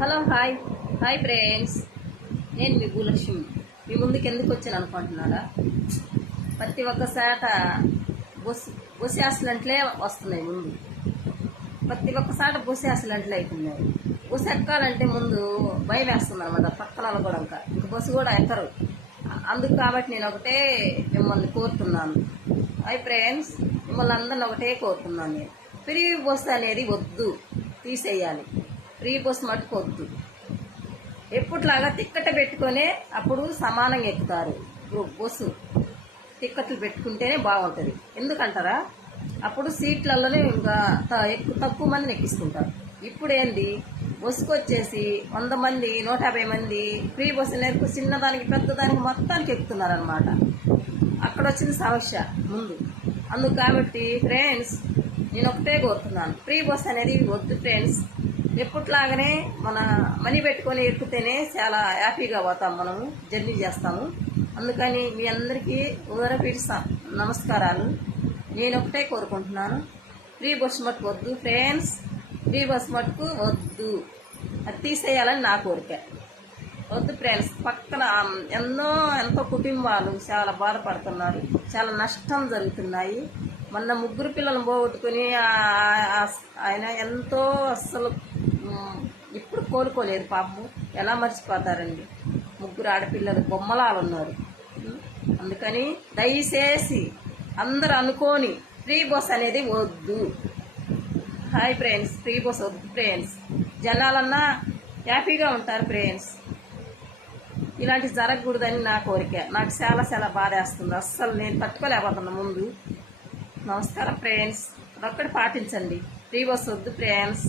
Hello hi hi friends. నేను మీ భూలక్ష్మి మీ ముందుకు ఎందుకు వచ్చాను అనుకుంటున్నారా? ప్రతి ఒక్కసాట బొసేసినట్లే వస్తున్నాయి. ముందు ప్రతి ఒక్కసాట బొసేసినట్లే అవుతున్నాయి. బస్సు ఎక్కాలంటే ముందు భయం వేస్తుంది అనమాట. పక్కన కూడా ఇంక బస్సు కూడా ఎక్కరు. అందుకు కాబట్టి నేను ఒకటే మిమ్మల్ని కోరుతున్నాను. హాయ్ ఫ్రెండ్స్, మిమ్మల్ని అందరిని ఒకటే కోరుతున్నాను. నేను ఫ్రీ బస్సు అనేది వద్దు, తీసేయాలి. ఫ్రీ బస్సు మటుకు వద్దు. ఎప్పటిలాగా టిక్కెట్ పెట్టుకునే అప్పుడు సమానంగా ఎక్కుతారు. బస్సు టిక్కెట్లు పెట్టుకుంటేనే బాగుంటుంది. ఎందుకంటారా? అప్పుడు సీట్లలోనే ఇంకా తక్కువ మందిని ఎక్కిస్తుంటారు. ఇప్పుడు ఏంది, బస్సుకు వచ్చేసి 100 మంది 150 మంది ఫ్రీ బస్సు నేర్పు చిన్నదానికి పెద్దదానికి మొత్తానికి ఎక్కుతున్నారనమాట. అక్కడ వచ్చిన సమస్య ముందు. అందుకు కాబట్టి ఫ్రెండ్స్, నేను ఒకటే కోరుతున్నాను, ఫ్రీ బస్ అనేది వద్దు ఫ్రెండ్స్. ఎప్పట్లాగానే మన మనీ పెట్టుకొని ఎక్కితేనే చాలా హ్యాపీగా పోతాం, మనము జర్నీ చేస్తాము. అందుకని మీ అందరికీ ఉదరపీడి నమస్కారాలు. నేను ఒకటే కోరుకుంటున్నాను, ఫ్రీ బస్ మటుకు వద్దు ఫ్రెండ్స్. ఫ్రీ బస్ మటుకు వద్దు, అది తీసేయాలని నా కోరిక. వద్దు ఫ్రెండ్స్. పక్కన ఎంతో కుటుంబాలు చాలా బాధపడుతున్నారు, చాలా నష్టం జరుగుతున్నాయి. మొన్న 3 పిల్లలను పోగొట్టుకుని ఆయన ఎంతో అస్సలు ఇప్పుడు కోలుకోలేదు పాపం. ఎలా మర్చిపోతారండి? 3 ఆడపిల్లలు బొమ్మలాలు ఉన్నారు. అందుకని దయచేసి అందరూ అనుకోని ఫ్రీ బస్ అనేది వద్దు. హాయ్ ఫ్రెండ్స్, ఫ్రీ బస్ వద్దు ఫ్రెండ్స్. జనాలన్నా హ్యాపీగా ఉంటారు ఫ్రెండ్స్. ఇలాంటి జరగకూడదని నా కోరిక. నాకు చాలా చాలా బాధేస్తుంది. అస్సలు నేను తట్టుకోలేకపోతున్నా ముందు. నమస్కారం ఫ్రెండ్స్, అదొక్కటి పాటించండి. ఫ్రీ బస్ వద్దు ఫ్రెండ్స్.